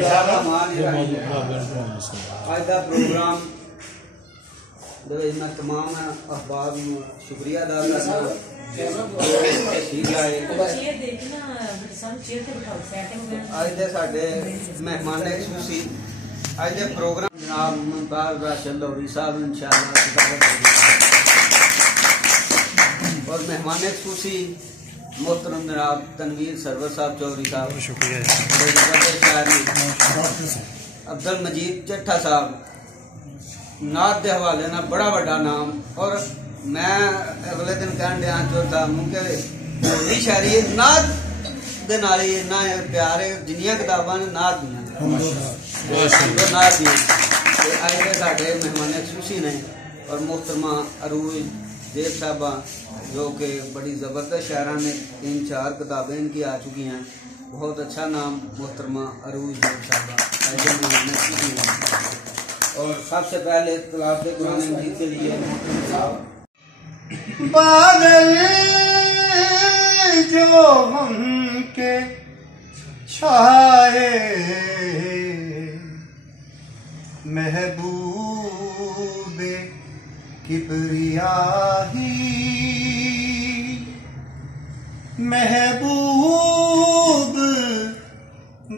आज का प्रोग्राम मैं तमाम अखबार शुक्रिया अदा करना अज के साडे मेहमान खूसी अज के प्रोग्राम जनाब मुमताज राशिद लौरी साहब इंशाअल्लाह और मेहमान खूसी मोहतरम जनाब तनवीर सरवर साहब चौधरी साहब शुक्रिया अब्दुल मजीद चट्ठा साहब नात के हवाले ना बड़ा बड़ा नाम और मैं अगले दिन कह दिया चौथा मुमकिन शायरी नात दे नाल ही इन्ना प्यार है जिन्नियां किताबां ने नात दियां नात दी अज के साडे मेहमान खुशी ने और मोहतरमा अरूज देव साहबा जो कि बड़ी ज़बरदस्त शायरा ने 3-4 किताबें इनकी आ चुकी हैं। बहुत अच्छा नाम मोहतरमा अरूज देव साहबा और सबसे पहले तलाब कुरान मजीद के लिए बादल जो हम के छाए महबूबे किबरियाही महबूब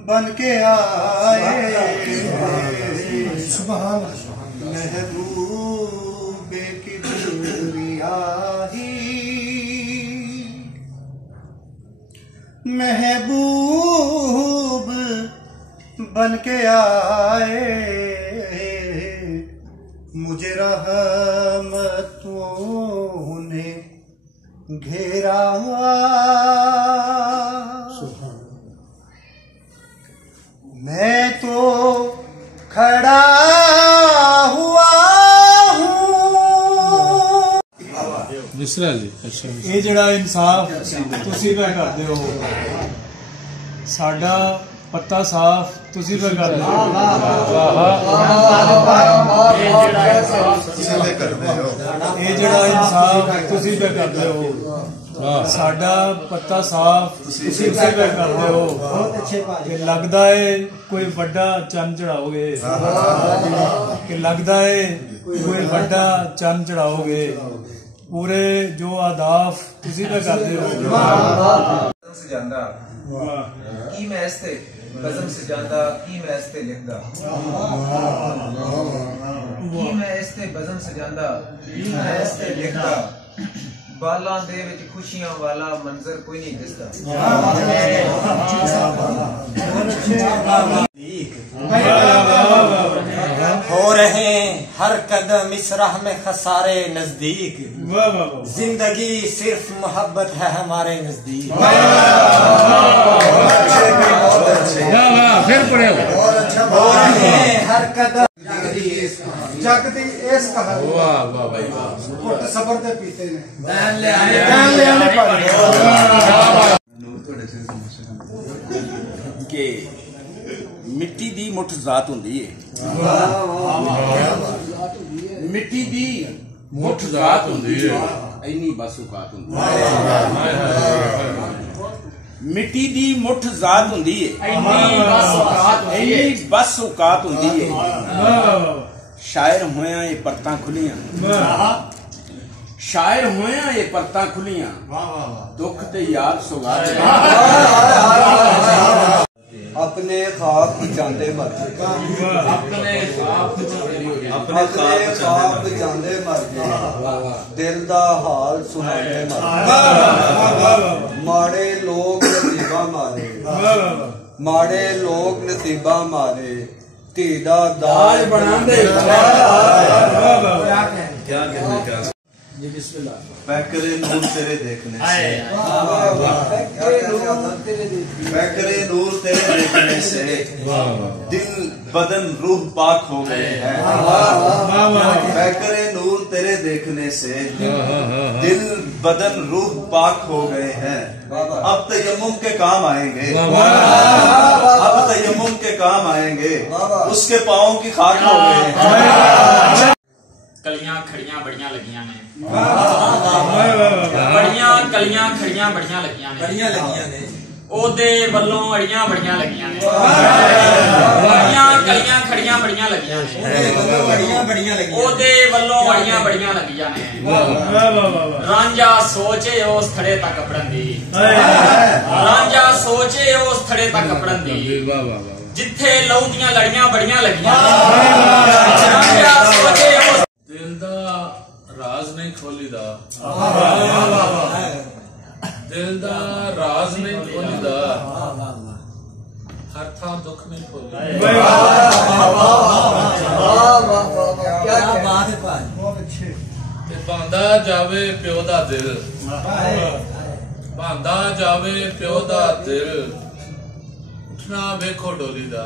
बन के आए महबूब किबरियाही महबूब बन के आए मुझे रहमतों ने घेरा मैं तो खड़ा हुआ हूँ। ये जड़ा इंसाफ तुसी पे करते हो साडा पत्ता साफ तुसी पे करते हो ये जड़ा इंसाफ तुसी पे करते हो साडा पत्ता साफ तुसी पे करते हो कि लगदा है कोई बड़ा चंद चढ़ाओगे कि लगदा है कोई बड़ा चंद चढ़ाओगे पूरे जो आदाफ तुसी पे करते हो की मैं ऐसे बज़म से जांदा की मैं ऐसे लिखदा की मैं ऐसे बज़म से जांदा की मैं ऐसे लिखदा बाला दे विच खुशियां वाला मंजर कोई नहीं दिसदा हो रहे हर कदम इस राह में खसारे नजदीक जिंदगी सिर्फ मोहब्बत है हमारे नजदीक हो रहे हर कदम जगदी इस सबर दे पीते ने के मिट्टी दी मुठ जात हुंदी है मिट्टी दी मुठ जात हुंदी है इन्नी बस औकात हुंदी है मिट्टी दी मुठ जात हुंदी है इन्नी बस औकात हुंदी है शायर होया ये परतां खुलियां शायर होया ये परतां खुलियां दुख ते याद सौगात अपने ख्वाब जाते मर अपने ख्वाब जाते मर दिल दा हाल सुनाते मर माड़े लोग नसीबा मारे माड़े लोग नसीबा मारे धी दा दाज बनांदे पैकरे नूर तेरे देखने से पैकरे नूर तेरे देखने से दिल बदन रूह पाक हो गए हैं पैकरे नूर तेरे देखने से दिल बदन रूह पाक हो गए हैं अब तयम्मुम के काम आएंगे अब तयम्मुम के काम आएंगे उसके पाँव की खाक हो गए हैं कलियां खड़ियां बड़ियां लगियां ने बड़ियां कलियां खड़ियां बड़ियां लगियां ने ओदे वल्लों अड़ियां बड़ियां लगियां ने ਲੱਗੀਆਂ ਨੇ ਬੜੀਆਂ ਲੱਗੀਆਂ ਉਹਦੇ ਵੱਲੋਂ ਬੜੀਆਂ ਬੜੀਆਂ ਲੱਗੀਆਂ ਨੇ ਰਾਂਝਾ ਸੋਚੇ ਉਸ ਥੜੇ ਤੱਕ ਕੱਪੜਨ ਦੀ ਰਾਂਝਾ ਸੋਚੇ ਉਸ ਥੜੇ ਤੱਕ ਕੱਪੜਨ ਦੀ ਜਿੱਥੇ ਲਹੂ ਦੀਆਂ ਲੜੀਆਂ ਬੜੀਆਂ ਲੱਗੀਆਂ ਰਾਂਝਾ ਸੋਚੇ ਉਸ ਦਿਲ ਦਾ ਰਾਜ਼ ਨਹੀਂ ਖੋਲੀਦਾ ਦਿਲ ਦਾ ਰਾਜ਼ ਨਹੀਂ ਖੋਲੀਦਾ हर था दुख नहीं खोली भांदा जावे प्यो दा दिल भांदा जावे प्यो दा दिल उठना वेखो डोली दा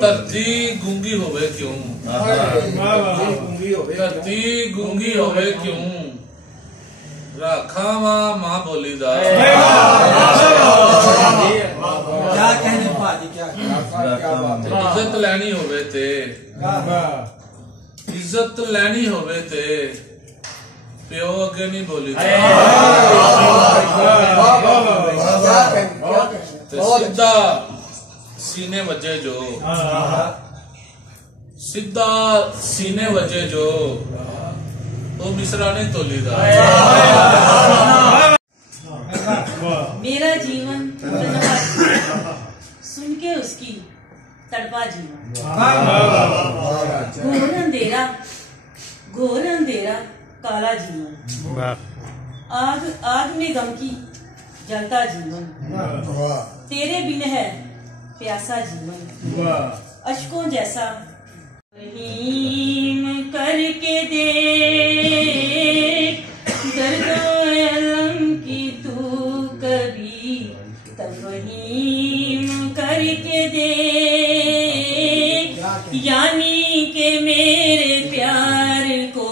धरती गूंगी होवे क्यों धरती गूंगी होवे क्यों राखा मां बोली दा क्या कहने भाजी क्या इज्जत लेनी होवे ते इज्जत लेनी होवे ते प्यो अगे नहीं बोली दा सीधा सीने वजे जो सीधा सीने वजे जो वो मिश्रा ने तोली दा मेरा जीवन सुन के उसकी तड़पा जीवन घोर अंधेरा काला जीवन आग आग में गम की जलता जीवन तेरे बिन है प्यासा जीवन अशकों जैसा रहीम करके दे दर्दो अलम की तू कभी तफहीम करके दे यानी के मेरे प्यार को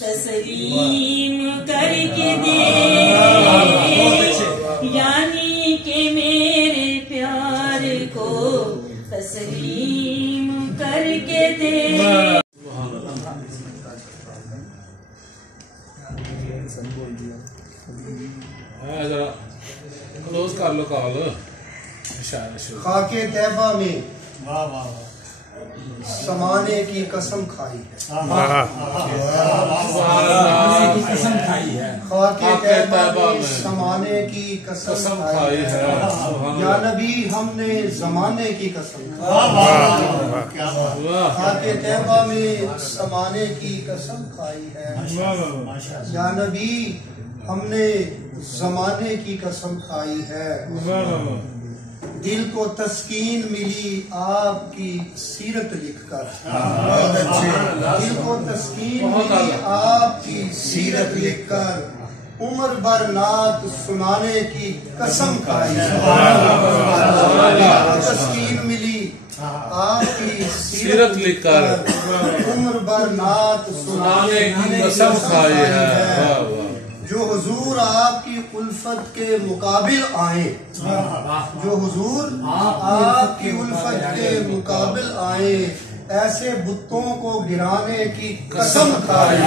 तस्लीम करके दे यानी के मेरे प्यार को तस्लीम करके दे जरा क्लोज कर लो कॉल खाके तैबा में समाने की कसम खाई है खाके तैबा में समाने की कसम खाई है या नबी हमने जमाने की कसम खाई खाके तैबा में समाने की कसम खाई है या नबी हमने जमाने की कसम खाई है दिल को तस्कीन मिली आपकी सीरत लिखकर दिल को तस्कीन मिली आपकी सीरत लिखकर उम्र भर नात सुनाने की कसम खाई तस्कीन मिली आपकी सीरत लिखकर उम्र भर नात सुनाने की कसम खाई है जो हुजूर आपकी उल्फत के मुकाबिल आए जो हुजूर आपकी उल्फत के मुकाबिल आए ऐसे बुतों को गिराने की कसम खाई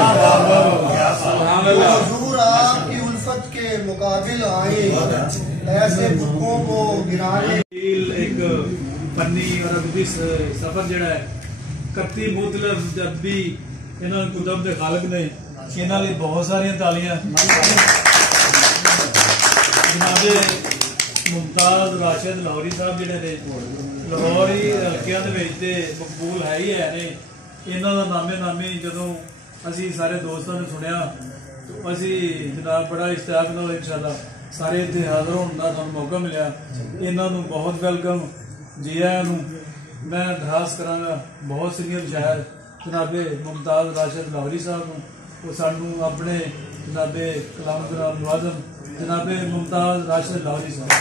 जो हुजूर आपकी उल्फत के मुकाबिल आए ऐसे बुतों को गिराने एक फनी और अदबी सफर जड़ा है कत्ती मुतलब जब भी इन्होंने कुतुब दे खालक ने इन्हां लई बहुत सारियां तालियां जनाबे मुमताज राशिद लाहौरी साहब जिहड़े ने लाहौरी हल्कियां दे विच ते मकबूल है ही है ने इन्हां दा नामे जदों असीं सारे दोस्तां ने सुनिया तो असीं जनाब बड़ा इश्तियाक नाल इंशाअल्लाह सारे इत्थे हाज़र होण दा सानूं मौका मिलिया इन्हां नूं बहुत वेलकम जी आयां नूं मैं दरखास्त करांगा बहुत सीनियर शायर जनाबे मुमताज राशिद लाहौरी साहब नूं वो सानू अपने जनाबे कलाम मुआज़म जनाबे मुमताज राशिद लाहौरी साहब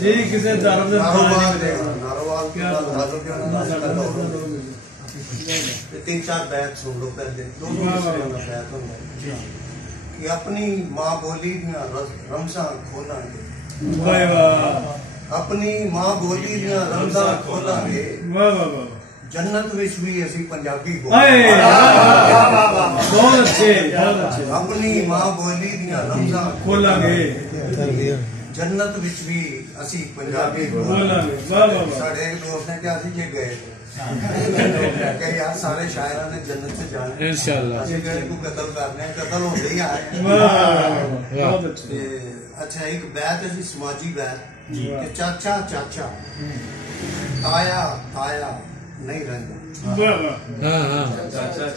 जी किसी तीन चार बैत सुन लो पहले कि अपनी माँ बोली रमजान खोलांगे अपनी माँ बोली रमजान खोलांगे जन्नत विच भी असी पंजाबी बहुत अच्छे अपनी मां बोली दियां लफ्ज़ां बोलांगे जन्नत विच भी असी पंजाबी बोलांगे वाह वाह साढ़े एक दोस्त ने क्या सी जे गए कि यार सारे शायरा ने जन्नत से जाना इंशाअल्लाह असी गए को कत्ल करने कत्ल होंदे ही आए बहुत अच्छे अच्छा एक बैत है जी समाजी बैत कि चाचा चाचा ताया ताया नहीं रहता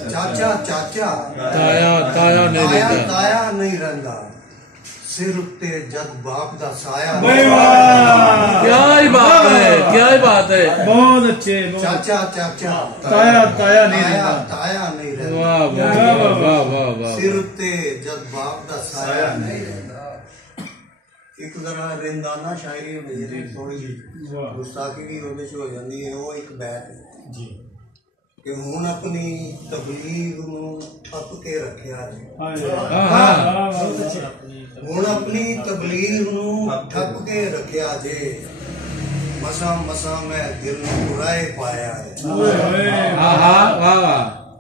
चाचा चाचा ताया ताया नहीं रहता ताया नहीं रहता सिर उत्ते जद बाप दा साया क्या ही बात है क्या ही बात है बहुत अच्छे चाचा चाचा ताया ताया नहीं रहता ताया नहीं रहता वाह वाह वाह वाह वाह सिर उत्ते जद बाप दा साया नहीं रहता एक जरा रिंदाना शायरी होती है थोड़ी जी गुस्ताखी भी हो जाती है वो एक बैत जी कि हुण अपनी तबलीग नूं ठप के रखिया हुण अपनी तबलीग नूं ठप के रखिया जे मसा मसा मैं दिल नूं बुराए पाया है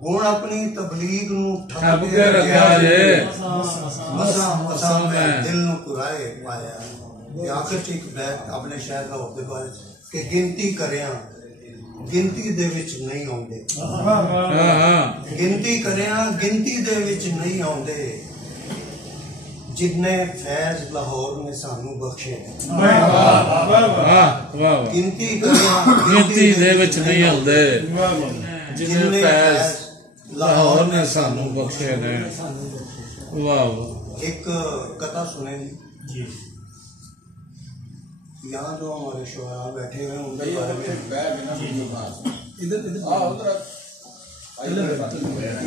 हुण अपनी तबलीग नूं ठप के रखिया जे मसा मसा मैं दिल नूं बुराए पाया है आखिर च एक बैत अपने शहर का होते बारे कि गिनती करिया गिनती दे विच नहीं आउंदे गिनती करिया गिनती दे विच नहीं आउंदे जिन्ने फैज लाहौर ने सानू बख्शे गिनती करिया गिनती दे विच नहीं आउंदे जिन्ने फैज लाहौर ने सानू बख्शे ने वाह एक कथा सुने जी यहाँ जो हमारे शोरा बैठे हुए हैं उनके बारे में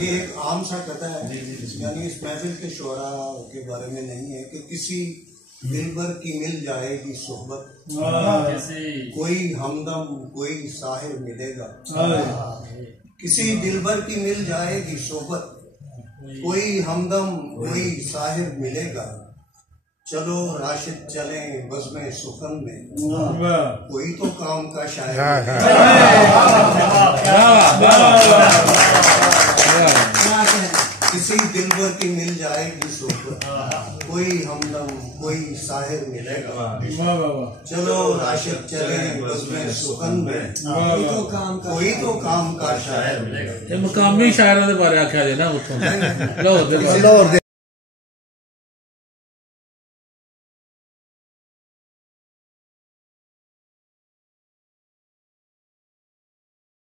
ये एक आम सा कथा है यानी इस महफिल के शोरा के बारे में नहीं है कि किसी दिलबर की मिल जाएगी सोहबत कोई हमदम कोई साहिर मिलेगा किसी दिलबर की मिल जाएगी सोहबत कोई हमदम कोई साहिर मिलेगा चलो राशिद चले बज़्म सुखन में कोई तो काम का शायर किसी दिलबर की मिल जाएगी सोहबत कोई हमदम कोई साहिर मिलेगा चलो राशिद चले बज़्म सुखन में कोई तो काम का शायर मिलेगा मकामी शायरा दे बारे आख्या जे ना उत्थों लाहौर